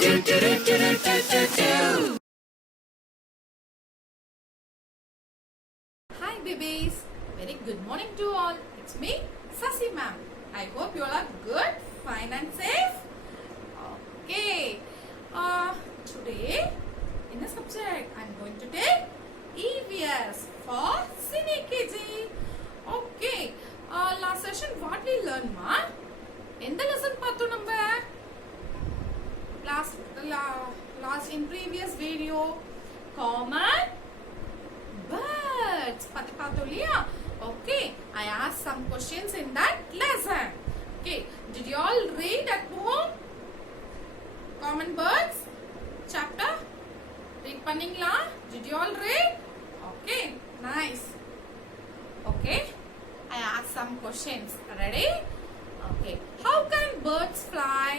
Hi babies, very good morning to all. It's me, Sasi ma'am. I hope you all are good, fine and safe. Okay. Today in the subject I'm going to take EVS for senior KG. Okay. Last session what we learned ma? எந்த lesson பார்த்தோம் நம்ம? Last in previous video common birds பார்த்தோம் இல்லையா? Okay, I asked some questions in that lesson. Okay, did you all read at home? Common birds chapter read பண்ணீங்களா? Did you all read? Okay, nice. Okay, I asked some questions. Ready? Okay, how can birds fly?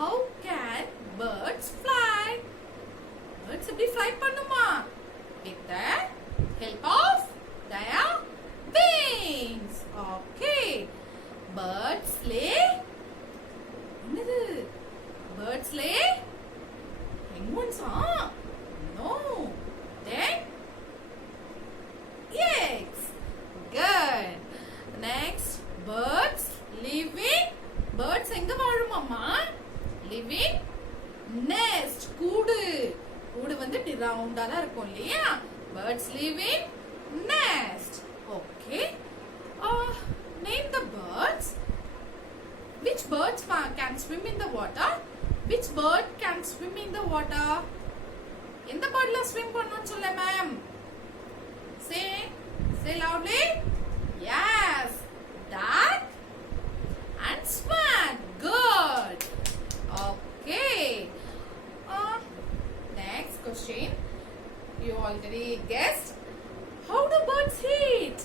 How can birds fly? Birds எப்படி fly பண்ணுமா? With the help of their wings. Okay, birds lay என்னது? Birds lay penguins no, then eggs. Good. Next, birds living. Birds எங்க வாழுமாமா? Living nest. கூடு வந்து ரவுண்டா தான் இருக்கும் இல்லையா? Birds living nest. Okay. Name the birds. Which birds can swim in the water? Which bird can swim in the water? எந்த birdல swim பண்ணனும் சொல்ல ma'am? Say loudly. Yes. Duck and swan. Good. Okay. Next question. You already guessed. How do birds eat?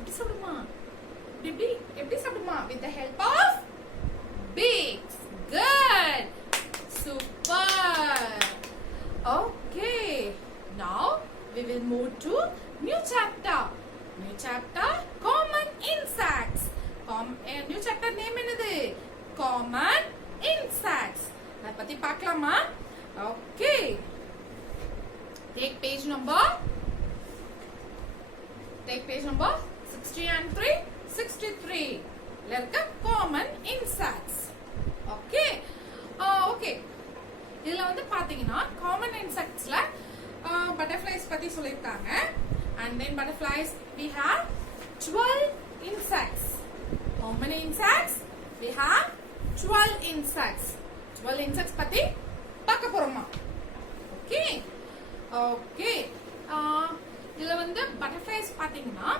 எப்படி சாப்பிடுமா? எப்படி சாப்பிடுமா? With the help of beaks. Good. Super. Okay. Now we will move to new chapter. New chapter, common insects. New chapter name என்னது? Common insects. அதை பத்தி பார்க்கலாமா? Okay. Take page number 60 and 63. இருக்க common insects. Okay. Okay. இதுல வந்து பாத்தீங்கன்னா common insectsல butterflies பத்தி சொல்லிருக்காங்க. And then butterflies we have 12 insects. How many insects? We have 12 insects. 12 insects பத்தி பார்க்க போறோமா? Okay. Okay. இதுல வந்து butterflies பாத்தீங்கன்னா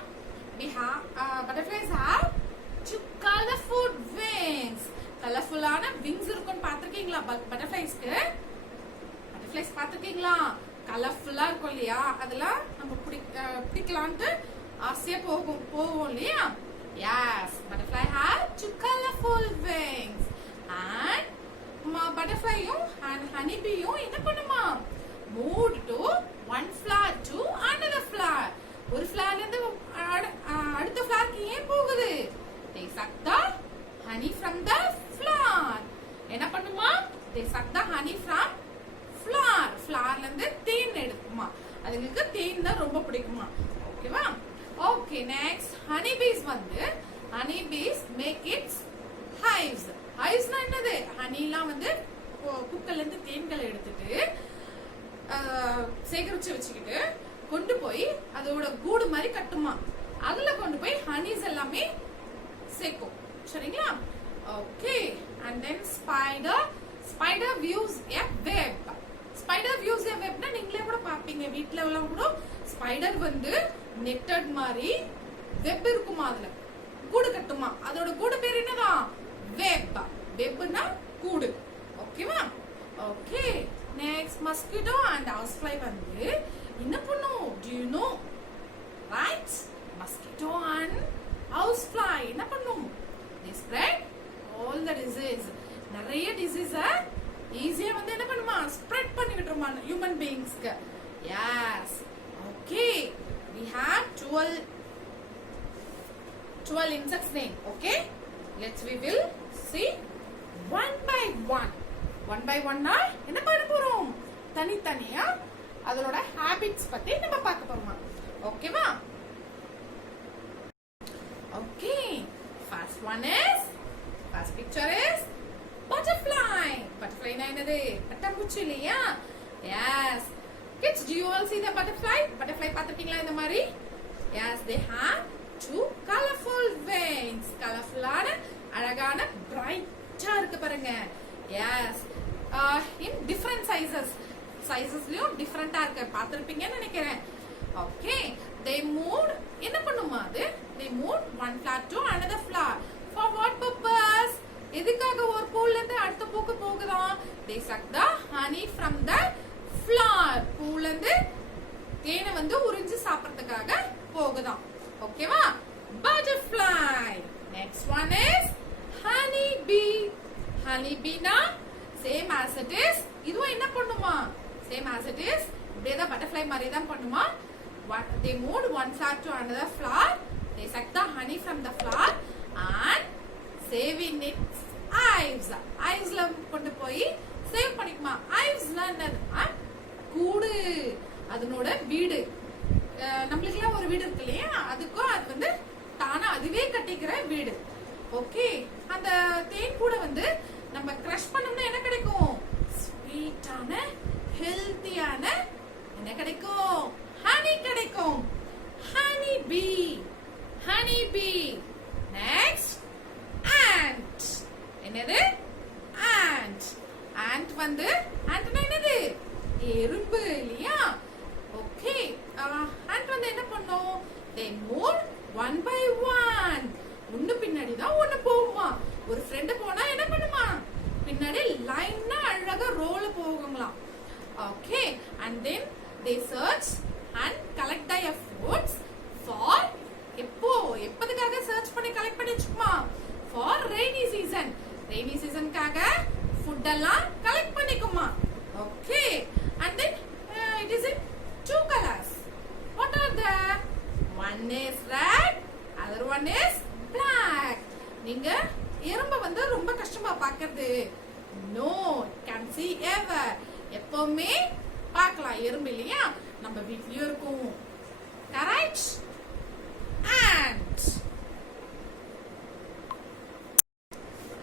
we have butterflies have two colorful wings. கலர்ஃபுல்லான wings இருக்குன்னு பாத்திருக்கீங்களா butterfliesக்கு? Butterflies பாத்திருக்கீங்களா? கலர்ஃபுல்லா இருக்கும் இல்லையா? அதெல்லாம் நம்ம பிடிக்கலான்ட்டு ஆசையா போவோம் இல்லையா? Yes, butterfly have two colorful wings. And butterflyயும் and honeybeeயும் என்ன பண்ணுமா? Move to one flower to another flower. ஒரு flowerல இருந்து அடுத்த flowerக்கு ஏன் போகுது? They suck the honey from the flower. என்ன பண்ணுமா? They suck the honey from flower. flowerல இருந்து தேன் எடுக்குமா? அதுங்களுக்கு தேன் தான் ரொம்ப பிடிக்குமா? ஓகேவா? Okay, next honeybees வந்து honeybees make its hives. hives னா என்னது? honeyலாம் வந்து பூக்கள்ல இருந்து தேன்களை எடுத்துட்டு சேகரிச்சு வச்சுக்கிட்டு கொண்டு போய் அதோட கூடு மாதிரி கட்டுமா? அதுல கொண்டு போய் ஹனிஸ் எல்லாமே சேர்க்கும். சரிங்களா? Okay. and then spider views a web. spider views a web னா நீங்களே கூட பாப்பீங்க வீட்ல எல்லாம் கூட ஸ்பைடர் வந்து நெட்டட் மாதிரி வெப் இருக்குமா? அதுல கூடு கட்டுமா? அதோட கூடு பேர் என்னதா? வெப். வெப்னா கூடு. ஓகேவா? Okay. Next mosquito and housefly வந்து என்ன பண்ணும்? Do you know? Right? mosquito and housefly என்ன பண்ணும்? They spread all the disease. நிறைய disease ஈஸியா வந்து என்ன பண்ணுமா? ஸ்ப்ரெட் பண்ணி விட்டுருமா human beings-க்கு. Yes. Okay. We have 12 insects name. Okay. We will see one by one by ஒன்னா என்ன பண்ண போறோம், தனித்தனியா அதோட ஹாபிட்ஸ் பத்தி நம்ம பார்க்க போறோமா. ஓகேவா? Okay, first one is, first picture is butterfly. Butterfly na enadhu பட்டாம்பூச்சி இல்லையா? Yes. Kids, do you all see the butterfly? Butterfly பாத்திருக்கீங்களா இந்த மாதிரி? Yes, they have two colorful wings. கலர்ஃபுல்லான அழகான பிரைட்டா இருக்கு பாருங்க. Yes. In different sizesலயும் டிஃபரண்டா இருக்கு, பாத்திருப்பீங்கன்னு நினைக்கிறேன். Okay, they moved, என்ன பண்ணுமா அது? They moved one flower to another flower. For what purpose? எதுக்காக ஒரு பூல இருந்து அடுத்த பூக்கு போகுதாம்? They suck the honey from the flower. பூல இருந்து தேனை வந்து உறிஞ்சு சாப்பிடுறதுக்காக போகுதாம். ஓகேவா? Butterfly. Next one is honey bee. Honey bee na same as it is. இதுவும் என்ன பண்ணுமா? Same as it is. இப்படியே தான் butterfly மாதிரி தான் பண்ணுமா. They moved one flower to another flower. They suck the honey from the flower and saving its hives. Hivesல கொண்டு போய் சேவ் பண்ணிக்குமா. ஹைவ்ஸ்னா என்னதுன்னா கூடு, அதனோட வீடு. நம்மளுக்குலாம் ஒரு வீடு இருக்கு இல்லையா, அதுக்கும் அது வந்து தானா அதுவே கட்டிக்கிற வீடு. ஓகே, அந்த தேன் கூட வந்து நம்ம கிரஷ் பண்ணோம்னா என்ன கிடைக்கும்? ஸ்வீட்டான ஹெல்த்தியான என்ன கிடைக்கும்? ஹனி கிடைக்கும். Honey bee. Honey bee. Next ant. என்னது? ant. ant வந்து antனா என்னது? எறும்பு இல்லையா? ஓகே, ant வந்து என்ன பண்ணும்? they move one by one. ஒன்னு பின்னாடி தான் ஒன்னு போகுமா. ஒரு ஃப்ரெண்ட் போனா என்ன பண்ணுமா? பின்னாடி லைனா அழகா ரோல போகுங்களாம். Okay, and then they search and collect their foods for எப்பதுக்காக சர்ச் பண்ணி கலெக்ட் பண்ணி வச்சுக்குமா? For rainy season. Rainy season காக food எல்லாம் கலெக்ட் பண்ணிக்குமா. Okay, and then it is in two colors. What are they? One is red, other one is black. நீங்க எறும்பை வந்து ரொம்ப கஷ்டமா பார்க்கிறது? No, can see ever. எப்பவுமே பார்க்கலாம் எறும்பு இல்லையா? நம்ம வீட்லயும் இருக்கும். Correct? Ant.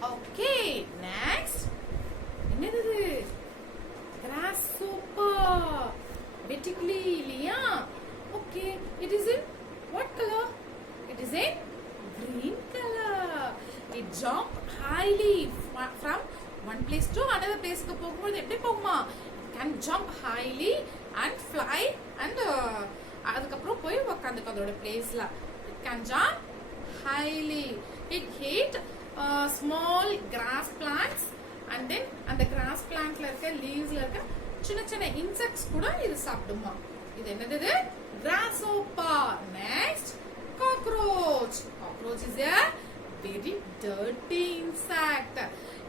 Okay, next. என்னது? Grasshopper. Vertically இல்லையா? Okay, it is in what color? It is in green color. It jump highly from one place to another place. க்கு போகும்போது எப்படி போகுமா? It can jump highly and fly and அதுக்கப்புறம் போய் உட்காந்துக்கும் அதோட பிளேஸ்ல. It can jump highly. It eat small grass plants and then அந்த grass plantல இருக்க leavesல இருக்க சின்ன சின்ன insects கூட இது சாப்பிடுமா. இது என்னது? Grasshopper. Next, cockroach. Cockroach is a very dirty insect.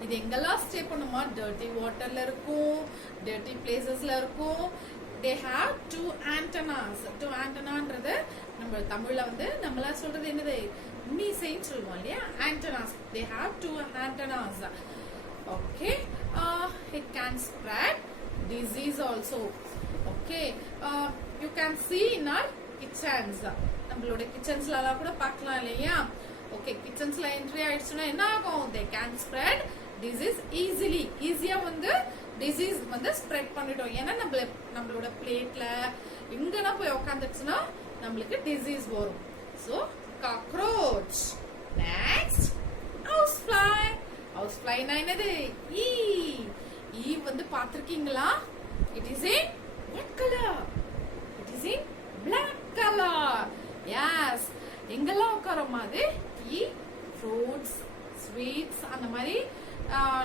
இது எங்கெல்லாம் ஸ்டே பண்ணுமா? dirty waterல இருக்கும், dirty placesல இருக்கும். They have two antennas. Two antennaன்றது நம்ம தமிழ்ல வந்து நம்மளா சொல்றது என்னது? மீசைன்னு சொல்லுவோம் இல்லையா? antennas. They have two antennas. Okay, it can spread disease also. Okay, you can see in our kitchens. நம்மளோட கிச்சன்ஸ்ல எல்லாம் கூட பார்க்கலாம் இல்லையா? ஓகே, கிச்சன்ஸ்ல என்ட்ரி ஆயிடுச்சுன்னா என்ன ஆகும்? They can spread disease easily. ஈஸியா வந்து டிசீஸ் வந்து ஸ்ப்ரெட் பண்ணிட்டோம். ஏன்னா நம்மளோட பிளேட்ல எங்கன்னா போய் உட்காந்துச்சுன்னா நம்மளுக்கு டிசீஸ் வரும். So cockroach. Next, house fly. House ஃப்ளைனா என்னது? ஈ வந்து பார்த்திருக்கீங்களா? It is in what color? It is in black color. Yes, எங்கெல்லாம் உட்காரமா அது? ஃப்ரூட்ஸ், ஸ்வீட்ஸ் அந்த மாதிரி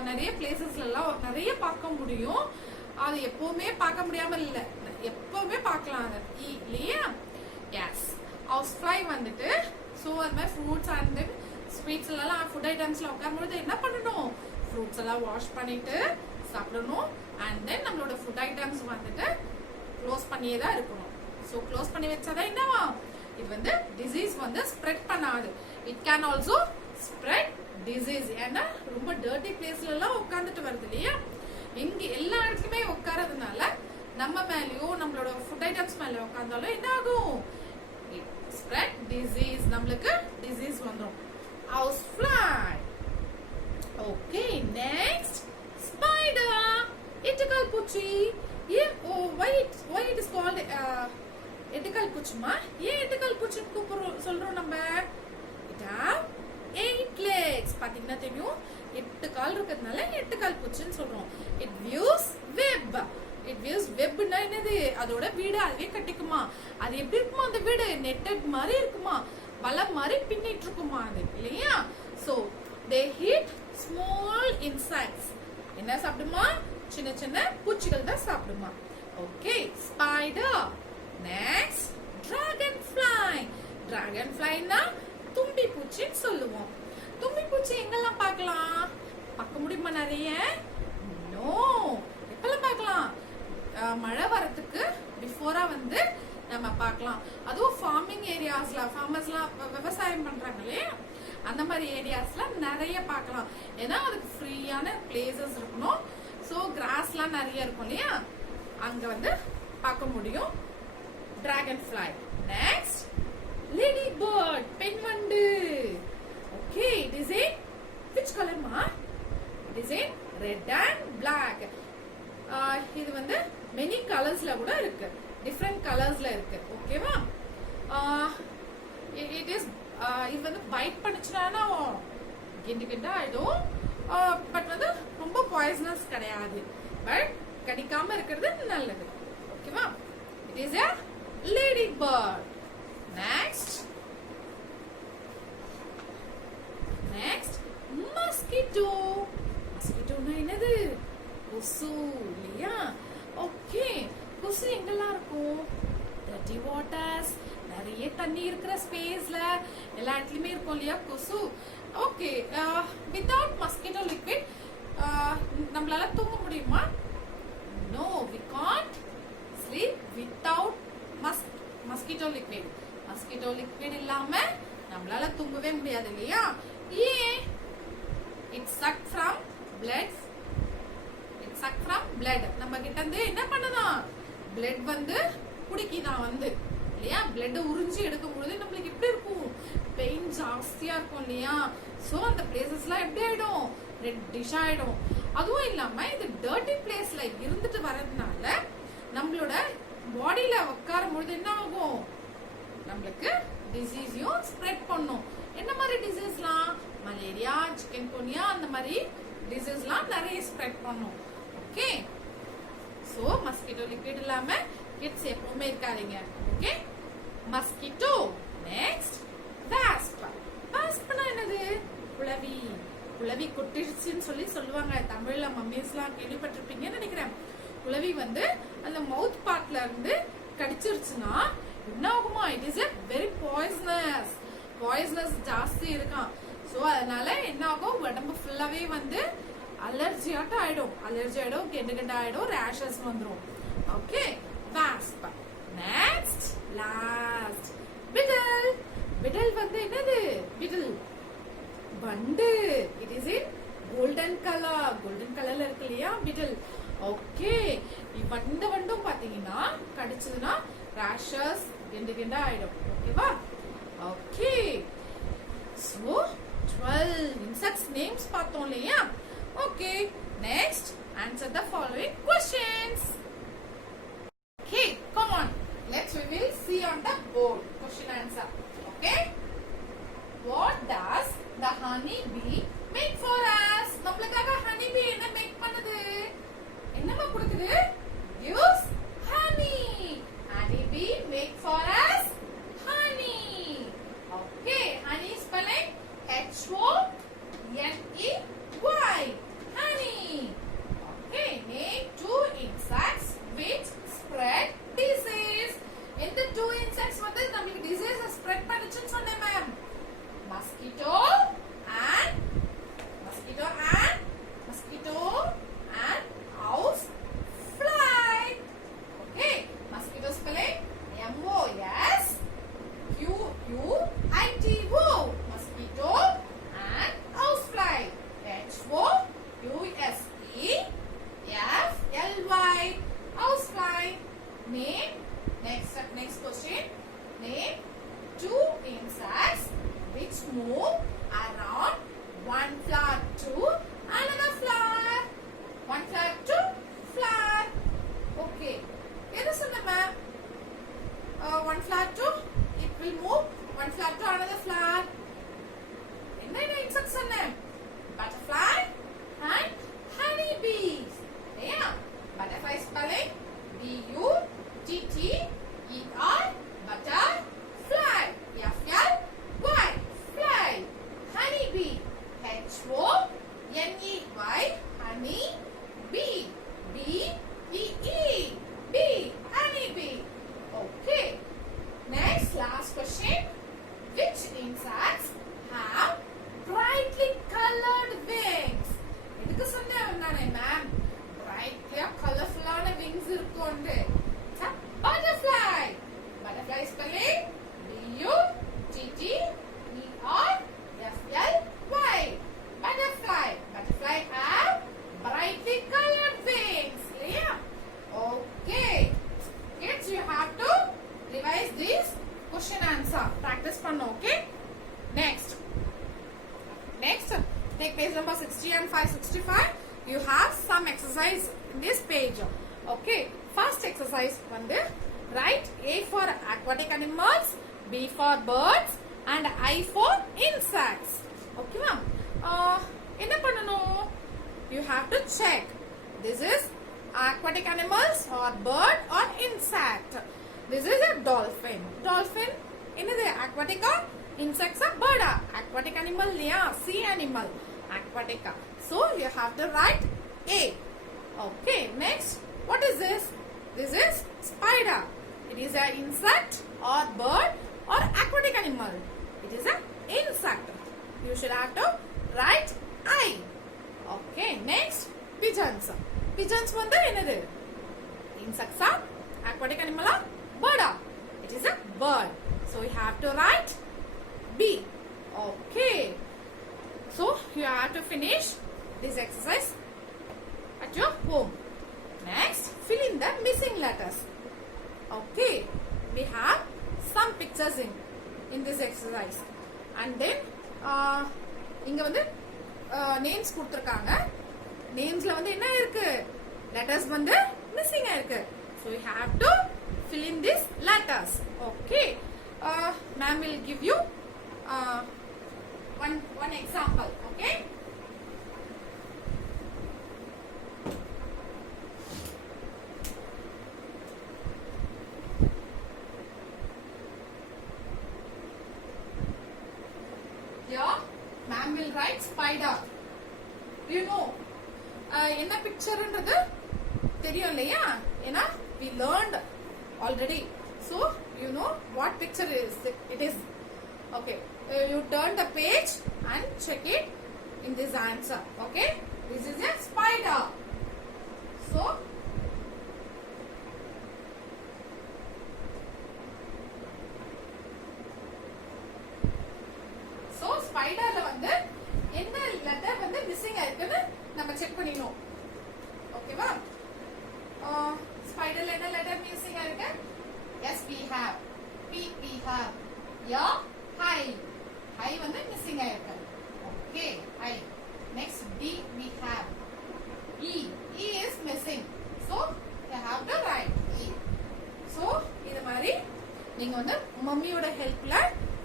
நிறைய பிளேசஸ்ல எல்லாம் நிறைய பார்க்க முடியும். அது எப்பவுமே பார்க்க முடியாம இல்ல, எப்பவுமே பார்க்கலாம் அது இல்லையா? எஸ், ஹவுஸ் ஃப்ளை வந்துட்டு ஸோ அது மாதிரி ஃப்ரூட்ஸ் அண்ட் ஸ்வீட்ஸ் எல்லாம் ஃபுட் ஐட்டம்ஸ்ல உட்காரும்போது என்ன பண்ணணும்? ஃப்ரூட்ஸ் எல்லாம் வாஷ் பண்ணிட்டு சாப்பிடணும். அண்ட் தென் நம்மளோட ஃபுட் ஐட்டம்ஸ் வந்துட்டு க்ளோஸ் பண்ணியே தான் இருக்கணும். ஸோ க்ளோஸ் பண்ணி வச்சாதான் என்னவா? இது வந்து டிசீஸ் வந்து ஸ்ப்ரெட் பண்ணாது. It can also spread disease. ஏன்னா ரொம்ப டர்ட்டி பிளேஸ்ல எல்லாம் உட்காந்துட்டு வருது இல்லையா, எங்க எல்லா இடத்துலயுமே உட்காரதுனால நம்ம மேலயோ நம்மளோட ஃபுட் ஐட்டம்ஸ் மேல உட்கார்ந்தாலும் என்ன ஆகும், ஸ்ப்ரெட் டிசீஸ், நம்மளுக்கு டிசீஸ் வந்துரும். House fly. Okay, next spider, எட்டுக்கால் பூச்சி. why it is called எட்டுக்கால் பூச்சிமா? ஏன் எட்டுக்கால் பூச்சி சொல்றோம் நம்ம? it have 8 legs. பாத்தீங்கன்னா தெரியும், 8 கால் இருக்கிறதுனால எட்டுக்கால் பூச்சின்னு சொல்றோம். it weaves web. it weaves web னா என்னது? அதோட வீடு அதுவே கட்டிக்குமா. அது எப்படி இருக்குமா? அந்த வீடு நெட்டட் மாதிரி இருக்குமா, வலை மாதிரி பின்னிட்டு இருக்குமா அது இல்லையா? so they eat small insects. என்ன சாப்பிடுமா? சின்ன சின்ன பூச்சிகள் தான் சாப்பிடுமா. Okay, spider. Next dragonfly. Dragon ஃப்ளைனா தும்பி பூச்சின்னு சொல்லுவோம். தும்பி பூச்சி எங்கெல்லாம் பார்க்கலாம்? பார்க்க முடியுமா நிறைய? நோ. எப்பெல்லாம் பார்க்கலாம்? மழை வரதுக்கு பிஃபோரா வந்து நம்ம பார்க்கலாம். அதுவும் ஃபார்மிங் ஏரியாஸ்ல ஃபார்மர்ஸ்லாம் விவசாயம் பண்றாங்களே அந்த மாதிரி ஏரியாஸ்ல நிறைய பார்க்கலாம். ஏன்னா அதுக்கு ஃப்ரீயான பிளேசஸ் இருக்கணும். ஸோ கிராஸ்லாம் நிறைய இருக்கும் இல்லையா, அங்க வந்து பார்க்க முடியும் dragonfly. Next ladybird, பெண் வண்டு. Okay, it is in which கலர்மா? It is in red and black. இது வந்து மெனி கலர்ஸ்ல கூட இருக்கு, டிஃப்ரெண்ட் கலர்ஸ்ல இருக்கு. ஓகேவா? இட் இஸ் இது வந்து பைட் பண்ணுச்சுன்னா கிண்டு கிண்டா ஆயிடும். பட் வந்து ரொம்ப பாய்சனஸ் கிடையாது, பட் கடிக்காம இருக்கிறது நல்லது. ஓகேவா? It is a ladybird. Next mosquito. மஸ்கிட்டோனா என்னது? கொசு இல்லையா? ஓகே, கொசு எங்கெல்லாம் இருக்கும்? dirty waters, நிறைய தண்ணி இருக்கிற ஸ்பேஸ்ல எல்லா இடத்துலயுமே இருக்கும் இல்லையா கொசு. ஓகே, வித்தவுட் மஸ்கிட்டோ லிக்விட் நம்மளால தூங்க முடியுமா? No, we can't sleep without mosquito liquid. mosquito liquid இல்லாம நம்மளால தூங்கவே முடியாது இல்லையா? ஏன்? it suck from blood. நம்ம கிட்ட இருந்து என்ன பண்ணுதான்? blood வந்து குடிக்குதான் வந்து இல்லையா? blood உறிஞ்சி எடுக்கும் பொழுது நம்மளுக்கு எப்படி இருக்கும்? பெயின் ஜாஸ்தியா இருக்கும் இல்லையா? சோ அந்த பிளேசஸ்லாம் எப்படி ஆயிடும்? ரெட்டிஷ் ஆயிடும். அதுவும் இல்லாம இது டர்ட்டி பிளேஸ்ல இருந்துட்டு வரதுனால நம்மளோட பாடியில உட்காரும் பொழுது என்ன ஆகும்? நம்மளுக்கு டிசீஸையும் ஸ்ப்ரெட் பண்ணும். என்ன மாதிரி டிசீஸ்லாம்? மலேரியா, சிக்கன் குனியா, அந்த மாதிரி டிசீஸ்லாம் நிறைய ஸ்ப்ரெட் பண்ணும். ஓகே, சோ மஸ்கிட்டோ லிக்விட் இல்லாம கிட்ஸ் எப்பவுமே இருக்காதீங்க. Okay, mosquito. Next wasp. வாஸ்ப்னா என்னது? குளவி. குளவி கொட்டிடுச்சுன்னு சொல்லுவாங்க தமிழ்ல. மம்மிஸ்லாம் கேள்விப்பட்டிருப்பீங்கன்னு நினைக்கிறேன். குளவி வந்து அந்த மவுத் பார்ட்ல இருந்து கடிச்சிருச்சுன்னா என்ன ஆகுமா? It is a very poisonous ஜாஸ்தி இருக்கான். சோ அதனால என்ன ஆகும்? உடம்பு ஃபுல்லாவே வந்து அலர்ஜி ஆயிடும், கெண்டு கெண்டு ஆயிடும், ரேஷஸ் வந்துரும். Okay, wasp. Next last Fidel. Fidel வந்து என்னது? பிடல் வண்டு. இட் இஸ் இன் கோல்டன் கலர்ல இருக்கு இல்லையா பிடல். ஓகே, இந்த வண்டும் பாத்தீங்கன்னா கடிச்சதுன்னா ரேஷஸ் கெண்டு கெண்டா ஆயிடும். ஓகேவா? ஓகே, சோ 12 insects names பார்த்தோம் இல்லையா? Okay, next answer the following questions. Okay, come on, we will see on the board question answer. Okay, what does the honey bee make for us? நம்மளுக்காக honey bee என்ன make பண்ணுது? என்னமா கொடுக்குது? gives honey. Honey bee make for us honey. Okay, honey spelling HONEY. honey. Okay, make honey, bee, B-E-E, bee, honey bee. Okay. Next, last question. Which insects have brightly colored wings? எதுக்கு சொன்னேன் நானே ma'am brightly colorful wings இருக்கும்னு. Butterfly. Butterfly spelling B-U-T-T-E-R-F-L-Y. Butterfly. Butterfly have brightly colored wings. Yeah. Okay. Kids, you have to revise this question answer. Practice pannu, okay? Next, take page number 60 and 565. You have some exercise in this page. Okay. First exercise வந்து write A for aquatic animals, B for birds, and I for insects. Okay, ma'am. என்ன பண்ணணும்? You have to check. This is aquatic animals or bird or insect. This is a dolphin. Dolphin என்னது aquatic or insects or bird? Aquatic animal இல்லையா? Sea animal. Aquatic. So you have to write A. Okay. Next, what is this? This is spider. It is an insect or bird or aquatic animal. It is an insect. You should have to write I. Okay. Next, pigeons. Pigeons வந்து என்னது? Insects are aquatic animal or bird? It is a bird. So you have to write B. Okay. So you have to finish this exercise at your home. Next, fill in the missing letters. Okay, we have some pictures in this exercise, and then இங்க வந்து names கொடுத்திருக்காங்க. Namesல வந்து என்ன இருக்கு? Letters வந்து missing இருக்கு. So you have to fill in these letters. Okay, ma'am will give you one example. Okay. Here, ma'am will write spider. You know, என்ன pictureன்றது தெரியும் இல்லையா? ஏன்னா we learned already. So you know what picture it is. Okay, you turn the page and check it in this answer. Okay, this is a spider. So ஸ்பைடர்ல வந்து என்ன letter வந்து missing ஆயிருக்குன்னு நம்ம check பண்ணினோம். ஓகேவா? ஸ்பைடர்ல என்ன லெட்டர் மிஸ்ஸிங் ஆயிருக்கு? S we have, P we have, ya hi வந்து மிஸ்ஸிங் ஆயிருக்கு. Okay, I. Next, D we have, E is missing. So you have to write E. So இது மாதிரி நீங்க வந்து மம்மியோட ஹெல்ப்ல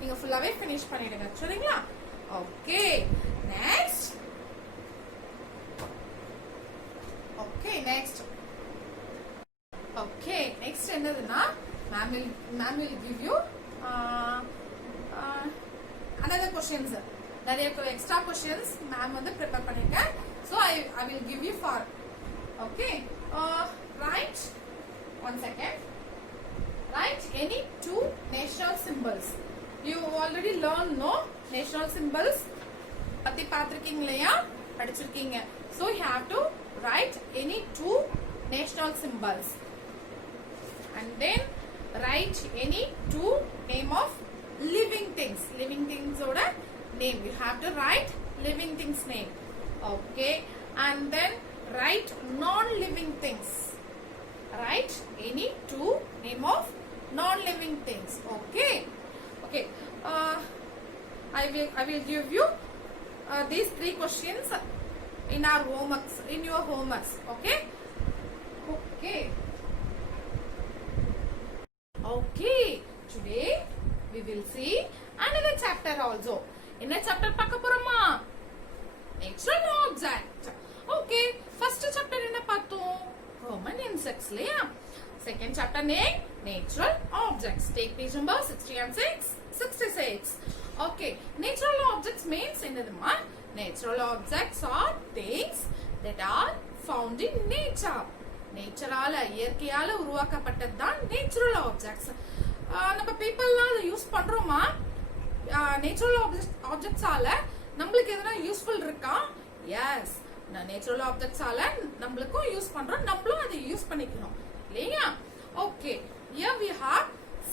நீங்க ஃபுல்லாவே finish பண்ணிடுங்க. சரிங்களா? Okay. Next. Okay, next. Okay, next என்னதுன்னா ma'am will give you another questions. நிறைய extra questions ma'am வந்து prepare பண்ணிருக்கேன். So I will give you for. Okay. Write. One second. Write any two national symbols. You already learned no national symbols. பத்தி பார்த்திருக்கீங்க இல்லையா? படிச்சிருக்கீங்க. So you have to write any two national symbols. And then write any two name of living things. Living things oda name. You have to write living things name. Okay. And then write non-living things. Write any two name of non-living things. Okay. Okay. I will give you these three questions in our homeworks, in your homeworks. Okay. Okay. Okay. Today we will see another chapter also. In a chapter பார்க்க போறோமா? Natural object. Okay. First chapter என்ன பார்த்தோம்? Common insects இல்லையா? Second chapter name natural objects. Take page number 60 and 66. Okay. Natural objects means என்னதுமா? Natural objects are things that are found in nature. நேச்சரால இயற்கையால உருவாக்கப்பட்டது தான் natural objects. நம்ம பீப்பிள்லாம் அதை use பண்றோமா? Natural ஆப்ஜெக்ட்ஸால நம்மளுக்கு எதனா யூஸ்ஃபுல் இருக்கா? எஸ், நேச்சுரல் ஆப்ஜெக்ட்ஸால நம்மளுக்கும் யூஸ் பண்றோம், நம்மளும் அதை யூஸ் பண்ணிக்கணும் இல்லையா? Okay, here we have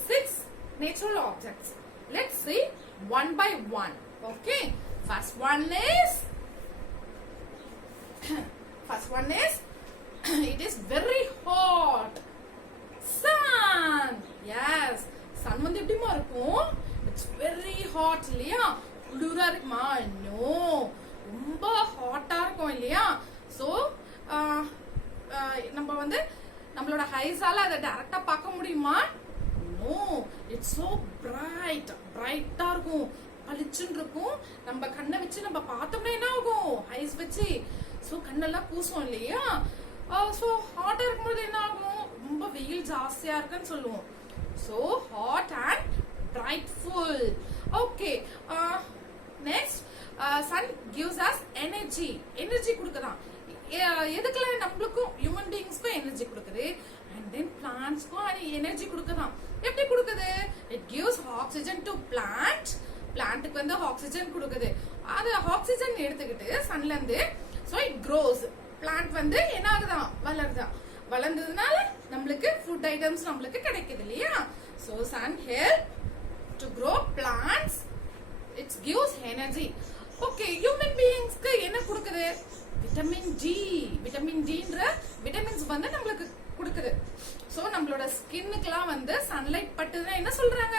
6 natural objects. Let's see one by one. Okay, first one is it is very hot. Sun. Yes, sun வந்து எப்படிமா இருக்கும்? It's very hot இல்லையா? குளிரா இருக்குமா? No, ரொம்ப ஹாட்டா இருக்கும் இல்லையா? So நம்ம வந்து நம்மளோட ஐஸால அதை டைரக்டா பார்க்க முடியுமா? நோ, இட்ஸ் சோ பிரைட்டா இருக்கும், பளிச்சுன்னு இருக்கும். நம்ம கண்ணை வச்சு நம்ம பார்த்தோம்னா என்ன ஆகும்? ஐஸ் வச்சு சோ கண்ணெல்லாம் கூசும் இல்லையா? சோ ஹாட்டா இருக்கும்போது என்ன ஆகும்? ரொம்ப வெயில் ஜாஸ்தியா இருக்குன்னு சொல்லுவோம். So hot and brightful. Okay, next sun gives us energy. Energy கொடுக்குதான். எதுக்குலாம் நம்மளுக்கும் ஹியூமன் பீயிங்ஸ்க்கும் எனர்ஜி கொடுக்குது, அண்ட் தென் பிளான்ட்ஸ்க்கும் எனர்ஜி கொடுக்குதான். எப்படி கொடுக்குது? It gives oxygen to plant. பிளான்ட்டுக்கு வந்து ஆக்சிஜன் கொடுக்குது. அது ஆக்சிஜன் எடுத்துக்கிட்டு சன்ல இருந்து சோ இட் க்ரோஸ். பிளான்ட் வந்து என்ன ஆகுதான்? வளருதான். வளர்ந்ததுனால நம்மளுக்கு ஃபுட் ஐட்டம்ஸ் நம்மளுக்கு கிடைக்குது இல்லையா? So sun help to grow plants. It gives energy. Okay, human பீயிங்ஸ்க்கு என்ன கொடுக்குது? Vitamin D. விட்டமின் டின்ற விட்டமின்ஸ் வந்து நம்மளுக்கு கொடுக்குது. சோ நம்மளோட ஸ்கின்னுக்குலாம் வந்து சன்லைட் பட்டுதுன்னா என்ன சொல்றாங்க?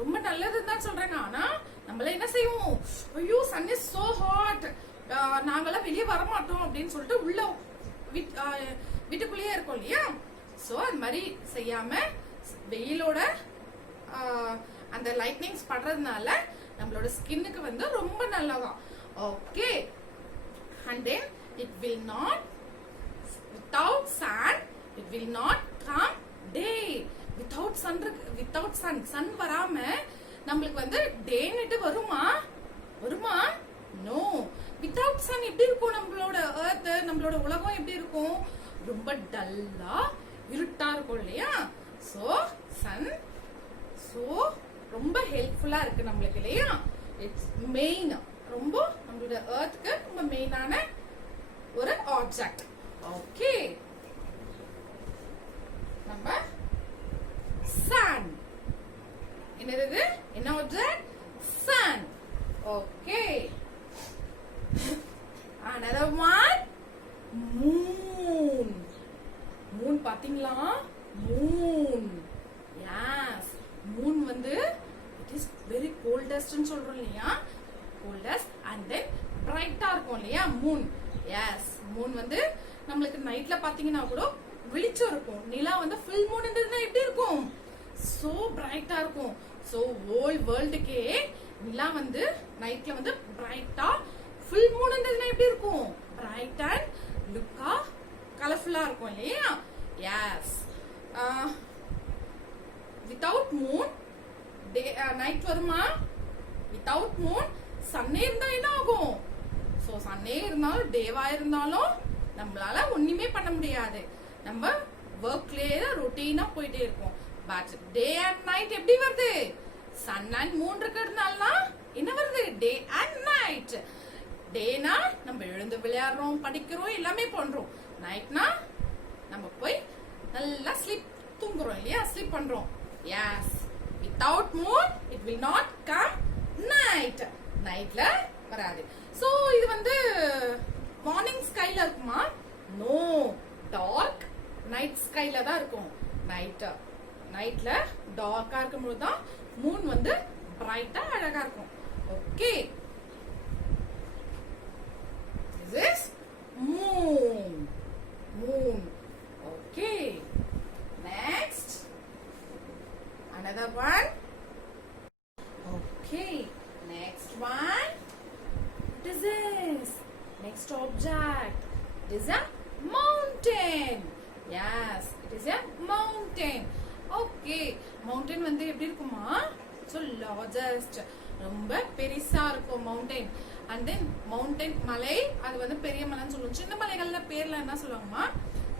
ரொம்ப நல்லதுன்னு தான் சொல்றாங்க. ஆனா நம்மள என்ன செய்வோம்? ஐயோ, சன் இஸ் சோ ஹாட், நாங்கெல்லாம் வெளியே வர மாட்டோம் அப்படின்னு சொல்லிட்டு உள்ள வீட்டுக்குள்ளேயே இருக்கோம் இல்லையா? சோ அது மாதிரி செய்யாம வெயிலோட அந்த லைட்னிங்ஸ் படுறதுனால நம்மளோட ஸ்கின்னுக்கு வந்து ரொம்ப நல்லதான். Okay, and then it will not, without sun it will not come day. without sun வராம நம்மளுக்கு வந்து டே நெட் வருமா? நோ. without sun எப்படி இருக்கும்? நம்மளோட எர்த், நம்மளோட உலகம் எப்படி இருக்கும்? ரொம்ப டல்லா இருட்டா இருக்கும் இல்லையா? சோ சன் ரொம்ப ஹெல்ப்ஃபுல்லா இருக்கு நம்மளுக்கு இல்லையா? இட்ஸ் மெயின், ரொம்ப நம்மளோட எர்த்க்கு ரொம்ப மெயினான ஒரு ஆப்ஜெக்ட். ஓகே, நம்ம சன் என்னது? என்ன object? Sun. Okay, another one, moon. Moon பாத்தீங்களா? மூன். எஸ், மூன் வந்து இட் இஸ் வெரி கோல்டஸ்ட்னு சொல்றோம் இல்லையா? கோல்டஸ்ட் அண்ட் தென் பிரைட்டா இருக்கும் இல்லையா மூன்? எஸ், மூன் வந்து நம்மளுக்கு நைட்ல பாத்தீங்கன்னா கூட வெளிச்சம் இருக்கும். நிலா வந்து ஃபுல் மூன் இருந்ததுன்னா எப்படி இருக்கும்? சோ பிரைட்டா இருக்கும். சோ ஹோல் வேர்ல்டுக்கே நிலா வந்து நைட்ல வந்து பிரைட்டா, ஃபுல் மூன் இருந்ததுன்னா எப்படி இருக்கும்? பிரைட் அண்ட் லுக்கா கலர்ஃபுல்லா இருக்கும் இல்லையா? Yes, without moon day night வருமா? வித்தவுட் மூன் சன்னே இருந்தா என்ன ஆகும்? சோ சன்னே இருந்தாலும் டேவா இருந்தாலும் நம்மளால ஒண்ணுமே பண்ண முடியாது. நம்ம ஒர்க்லயே ரொட்டீனா போயிட்டே இருக்கும். பட் டே அண்ட் நைட் எப்படி வருது? சன் அண்ட் மூன் இருக்கிறதுனால என்ன வருது? Day and night. டேனா நம்ம எழுந்து விளையாடுறோம், படிக்கிறோம், எல்லாமே பண்றோம். நைட்னா நம்ம போய் நல்லா ஸ்லீப் தூங்குறோம் இல்லையா? ஸ்லீப் பண்றோம். Yes, without moon it will not come night. நைட்ல வராது. சோ இது வந்து மார்னிங் ஸ்கைல இருக்குமா? நோ, டார்க் நைட் ஸ்கைல தான் இருக்கும். நைட்ல டார்க்கா இருக்கும்போது தான் மூன் வந்து பிரைட்டா அழகா இருக்கும். Okay, this is moon. Okay, next another one. Okay, next one. What is this? Next object. It is a mountain. Yes, it is a mountain. Okay, mountain வந்து எப்படி இருக்குமா? So largest, ரொம்ப பெருசா இருக்கும் mountain. அண்ட் தென் மவுண்டன் மலை, அது வந்து பெரிய மலைன்னு சொல்லுவோம். சின்ன மலைகள்ல பேர்ல என்ன சொல்லுவாங்கம்மா?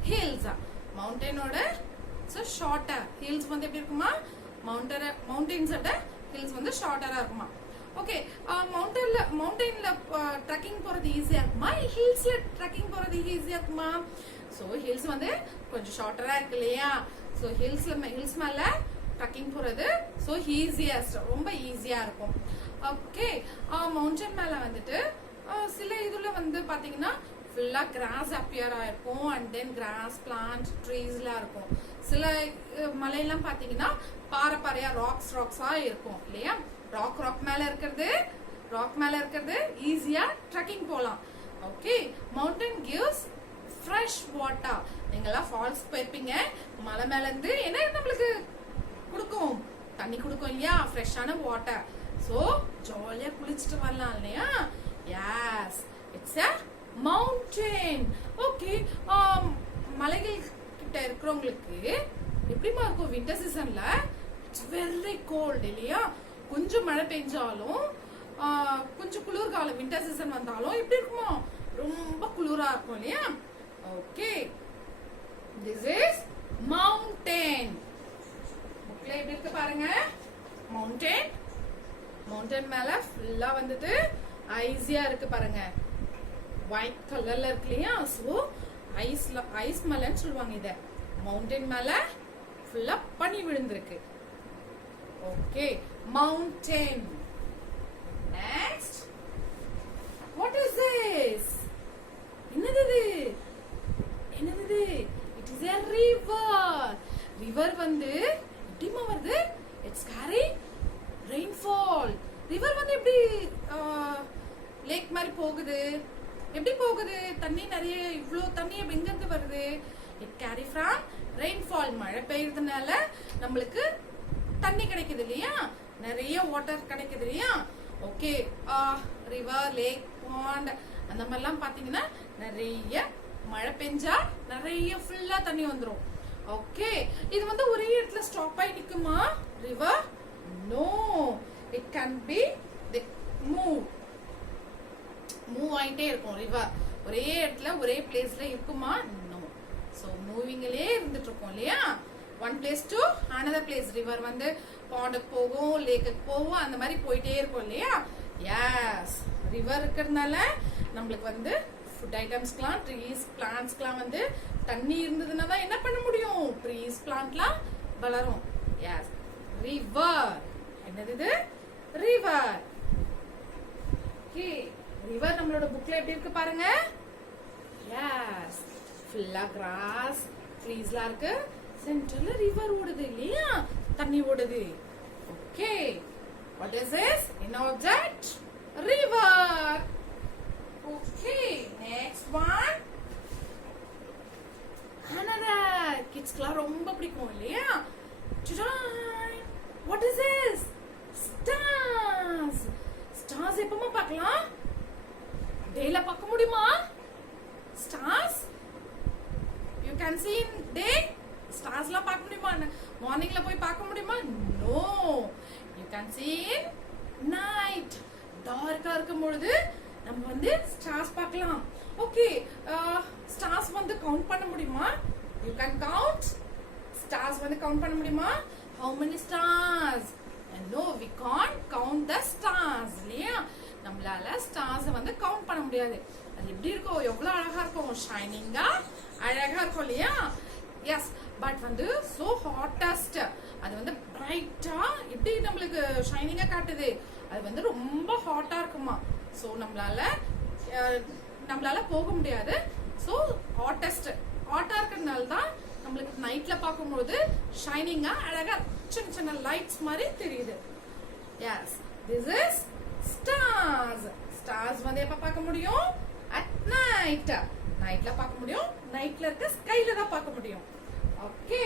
ஹில்ஸ். மவுண்டனோட ஷார்ட்டர், ஹில்ஸ் வந்து எப்படி இருக்குமா? மவுண்டன்ஸோட ஹில்ஸ் வந்து ஷார்ட்டரா இருக்குமா? ஓகே, மவுண்டன்ல ட்ரெக்கிங் போறது ஈஸியா இருக்குமா? ஹில்ஸ்ல ட்ரெக்கிங் போறது ஈஸியா இருக்குமா? சோ ஹில்ஸ் வந்து கொஞ்சம் ஷார்ட்டரா இருக்கு இல்லையா? சோ ஹில்ஸ் மேல ட்ரெக்கிங் போறது சோ ஈஸியஸ்ட், ரொம்ப ஈஸியா இருக்கும். ஓகே, மவுண்டன் மேல வந்துட்டு சில இதுல வந்து பாத்தீங்கன்னா ஃபுல்லா கிராஸ் அப்பியர் ஆயிருக்கும் அண்ட் தென் கிராஸ் பிளான்ட் ட்ரீஸ்லாம் இருக்கும். சில மலையெல்லாம் பாத்தீங்கன்னா பாறையா ராக்ஸா இருக்கும் இல்லையா? ராக் மேல இருக்கிறது ஈஸியா ட்ரெக்கிங் போலாம். Okay, mountain gives fresh water. நீங்கெல்லாம் ஃபால்ஸ் போயிருப்பீங்க. மலை மேல இருந்து என்ன நம்மளுக்கு கொடுக்கும்? தண்ணி கொடுக்கும் இல்லையா? ஃப்ரெஷ்ஷான வாட்டர். சோ ஜாலியா குளிச்சுட்டு வரலாம் இல்லையா? Yes, it's a mountain. Okay, மலைகள் கிட்ட இருக்கிறவங்களுக்கு எப்படிமா இருக்கும் வின்டர் சீசன்ல? இட்ஸ் வெரி கோல்ட் இல்லையா? கொஞ்சம் மழை பெஞ்சாலும் கொஞ்சம் குளிர்காலம் வின்டர் சீசன் வந்தாலும் எப்படி இருக்குமோ? ரொம்ப குளிரா இருக்கும் இல்லையா? Okay, this is mountain. புக்ல எப்படி இருக்கு பாருங்க. மவுண்டன் மேல ஃபுல்லா வந்துட்டு ஐஸியா இருக்கு பாருங்க. ஒயிட் கலர்ல இருக்கு இல்லையா? சோ ஐஸ் மலைன்னு சொல்லுவாங்க இத. மவுண்டன் மேல ஃபுல்லா பனி விழுந்திருக்கு. Okay, mountain. Next, what is this? என்னது? It is a river வந்து எப்படிமா வருது? It's carrying rainfall. river வந்து எப்படி லேக் மாதிரி போகுது? எப்படி போகுது? தண்ணி நிறைய, இவ்ளோ தண்ணி எங்க இருந்து வருது? It carry from rainfall. மழை பெய்யறதுனால நம்மளுக்கு தண்ணி கிடைக்குது இல்லையா? நிறைய வாட்டர் கிடைக்குது இல்லையா? ஓகே, ரிவர், லேக், பாண்ட் அந்த மாதிரிலாம் பாத்தீங்கன்னா நிறைய மழை பெஞ்சா நிறைய ஃபுல்லா தண்ணி வந்துரும். ஓகே, இது வந்து ஒரே இடத்துல ஸ்டாப் ஆகி நிக்குமா river? No, it can be move ஆயிட்டே இருக்கும். ரிவர் ஒரே இடத்துல ஒரே பிளேஸ்ல இருக்குமா? நோ. சோ மூவிங்லயே இருந்துட்டு இருக்கும் இல்லையா? One place to another place. River வந்து பாண்டுக்கு போகும், லேக்குக்கு போகும், அந்த மாதிரி போயிட்டே இருக்கும் இல்லையா? எஸ், ரிவர் இருக்கிறதுனால நம்மளுக்கு வந்து ஃபுட் ஐட்டம்ஸ்க்குலாம், ட்ரீஸ், பிளான்ட்ஸ்க்குலாம் வந்து தண்ணி இருந்ததுன்னா தான் என்ன பண்ண முடியும்? ட்ரீஸ், பிளான்ட்லாம் வளரும். Yes, river. என்னது இது? ரிவர். ஓகே, ரிவர் நம்மளோட புக்ல எப்படி இருக்கு பாருங்க. எஸ், ஃபுல்லா கிராஸ், ட்ரீஸ்லாம் இருக்கு. சென்டர்ல ரிவர் ஓடுது இல்லையா? தண்ணி ஓடுது. Okay, what is this? An object? River. Okay, next one. Another. கிட்ஸ்க்குலாம் ரொம்ப பிடிக்கும் இல்லையா? What is this? Stars. Stars எப்பமா பார்க்கலாம்? டேல பார்க்க முடியுமா? Stars? You can see in day? Starsலாம் பார்க்க முடியுமா? மார்னிங்ல போய் பார்க்க முடியுமா? No. You can see in night. டார்க்கா இருக்கும் பொழுது நம்ம வந்து ஸ்டார்ஸ் பார்க்கலாம். ஓகே, ஸ்டார்ஸ் வந்து கவுண்ட் பண்ண முடியுமா? You can count. ஸ்டார்ஸ் வந்து கவுண்ட் பண்ண முடியுமா? How many stars? No, we can't count the stars. இல்லையா? நம்மளால ஸ்டார்ஸ் வந்து கவுண்ட் பண்ண முடியாது. அது எப்படி இருக்கும்? எவ்வளவு அழகா இருக்கும்? ஷைனிங்கா அழகா இருக்கும் இல்லையா? எஸ், பட் வந்து சோ ஹாட்டஸ்ட். அது வந்து பிரைட்டா எப்படி நம்மளுக்கு ஷைனிங்கா காட்டுது? அது வந்து ரொம்ப ஹாட்டா இருக்குமா? சோ நம்மளால போக முடியாது. சோ ஹாட்டா இருக்கிறதுனால தான் நம்மளுக்கு நைட்ல பார்க்கும்போது ஷைனிங்கா அழகா சின்ன சின்ன லைட்ஸ் மாதிரி தெரியுது. Yes, this is stars. Stars வந்து எப்ப பார்க்க முடியும்? At night. நைட்ல பார்க்க முடியும். நைட்ல இருக்க ஸ்கைல தான் பார்க்க முடியும். ஓகே,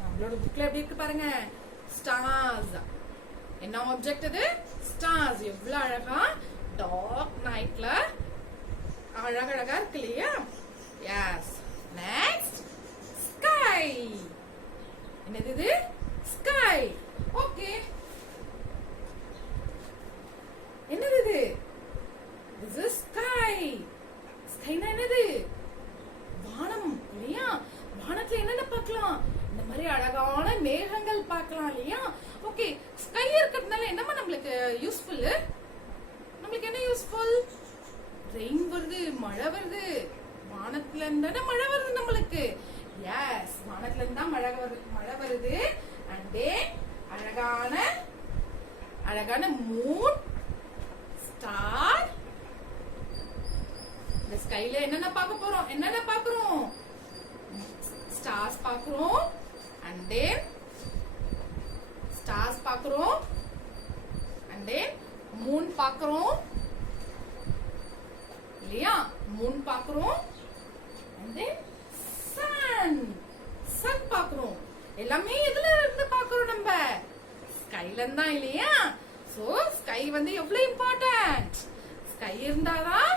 நம்மளோட புக்ல எப்படி இருக்கு பாருங்க. ஸ்டார்ஸ். என்ன ஆப்ஜெக்ட் இது? ஸ்டார்ஸ். எவ்வளவு அழகா டார்க் நைட்ல அழகழகா இருக்கு இல்லையா? எஸ். Next, sky. என்னது? ஸ்கை. ஓகே, என்னது வானம் இல்லையா? வானத்துல என்னென்ன பார்க்கலாம்? இந்த மாதிரி அழகான மேகங்கள் பார்க்கலாம் இல்லையா? ஓகே, ஸ்கை இருக்கிறதுனால என்னமா நம்மளுக்கு யூஸ்ஃபுல்? நம்மளுக்கு என்ன யூஸ்ஃபுல்? ரெயின் வருது, மழை வருது. வானத்துல இருந்தா மழை வருது நம்மளுக்கு. எஸ், வானத்துல இருந்தா மழை வருது. அண்ட் தென் அழகான மூன், ஸ்டார். இந்த ஸ்கைல என்னென்ன பார்க்க போறோம்? என்னென்ன பார்க்கிறோம்? ஸ்டார்ஸ் பார்க்கிறோம். அண்ட் தென் ஸ்டார்ஸ் பார்க்கிறோம். அண்ட் தென் மூன் பார்க்கிறோம் இல்லையா? மூன் பார்க்கிறோம். அண்ட் தென் சன் பார்க்கிறோம். எல்லாமே எதுல இருந்து பார்க்கிறோம்? நம்ம ஸ்கைல இருந்தா இல்லையா? சோ ஸ்கை வந்து எவ்வளவு இம்பார்ட்டன்ட். ஸ்கை இருந்தாதான்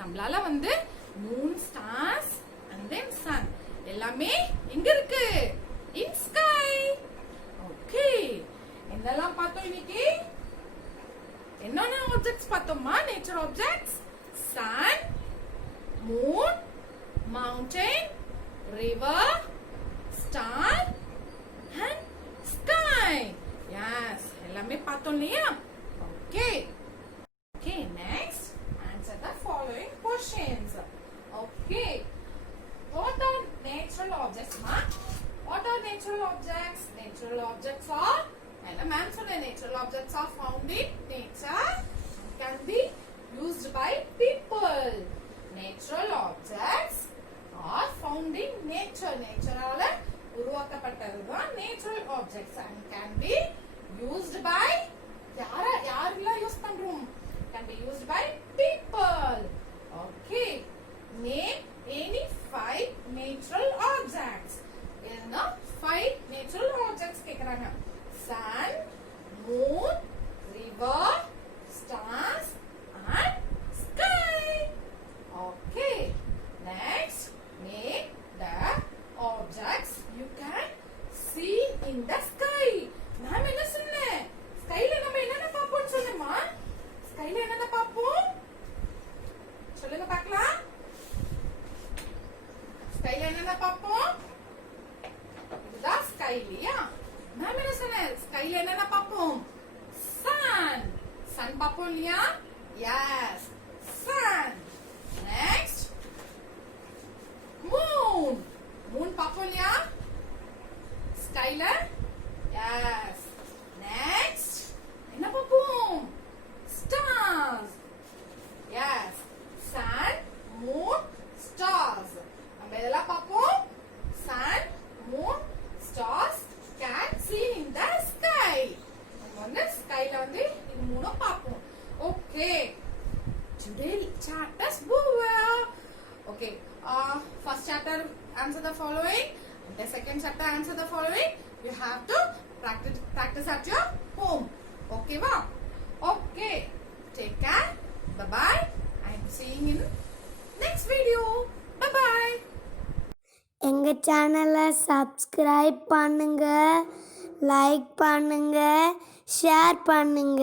நம்மளால வந்து moon, stars and then sun எல்லாமே எங்க இருக்கு? இன் ஸ்கை. ஓகே, என்னெல்லாம் பார்த்தோம் இன்னைக்கு? என்னென்ன ஆப்ஜெக்ட்ஸ் பார்த்தோமா? Nature objects. Sun, moon, mountain, river, star and sky. Yes, எல்லாமே பார்த்தோம் இல்லையா? Okay. Okay, next answer the following questions. Okay, what are natural objects, ma? What are natural objects? Natural objects are, ma'am said natural objects are found in nature and can be used by people. Natural objects are found in nature. Nature ஆல உருவாக்கப்பட்டதுதான் natural objects and can be used by யாரெல்லாம் use பண்றோம்? Can be used by people. Okay, name any 5 natural objects. என்ன 5 natural objects கேக்குறாங்க? Sun, moon, river, stars and sky. Okay, next name the objects you can see in the sky. நான் என்ன சொன்னேன்? ஸ்கைல நம்ம என்னென்ன பாப்போம்னு சொன்னேமா? ஸ்கைல என்னென்ன பாப்போம் சொல்லுங்க பார்க்கலாம். ஸ்கைல என்னென்ன பாப்போம்? இதுதான் ஸ்கை இல்லையா? நான் என்ன சொன்னேன்? ஸ்கைல என்னென்ன பாப்போம்? சன் பாப்போம் இல்லையா? S, Sun. நெக்ஸ்ட் மூன் பாப்போம் இல்லையா ஸ்கைல? எஸ். நெக்ஸ்ட் என்ன பாப்போம்? Stars. Yes, sun, moon, stars. நம்ம இதெல்லாம் பாப்போம். Sun, moon, stars can see in the sky. நம்ம வந்து ஸ்கைல வந்து இது மூணும் பாப்போம். Okay, today chapters over. Okay, first chapter answer the following, the second chapter answer the following. You have to practice at your home. Okay va? Okay, take care. Bye bye. I am seeing in next video. Bye bye. எங்க சேனலை subscribe பண்ணுங்க, like பண்ணுங்க, share பண்ணுங்க.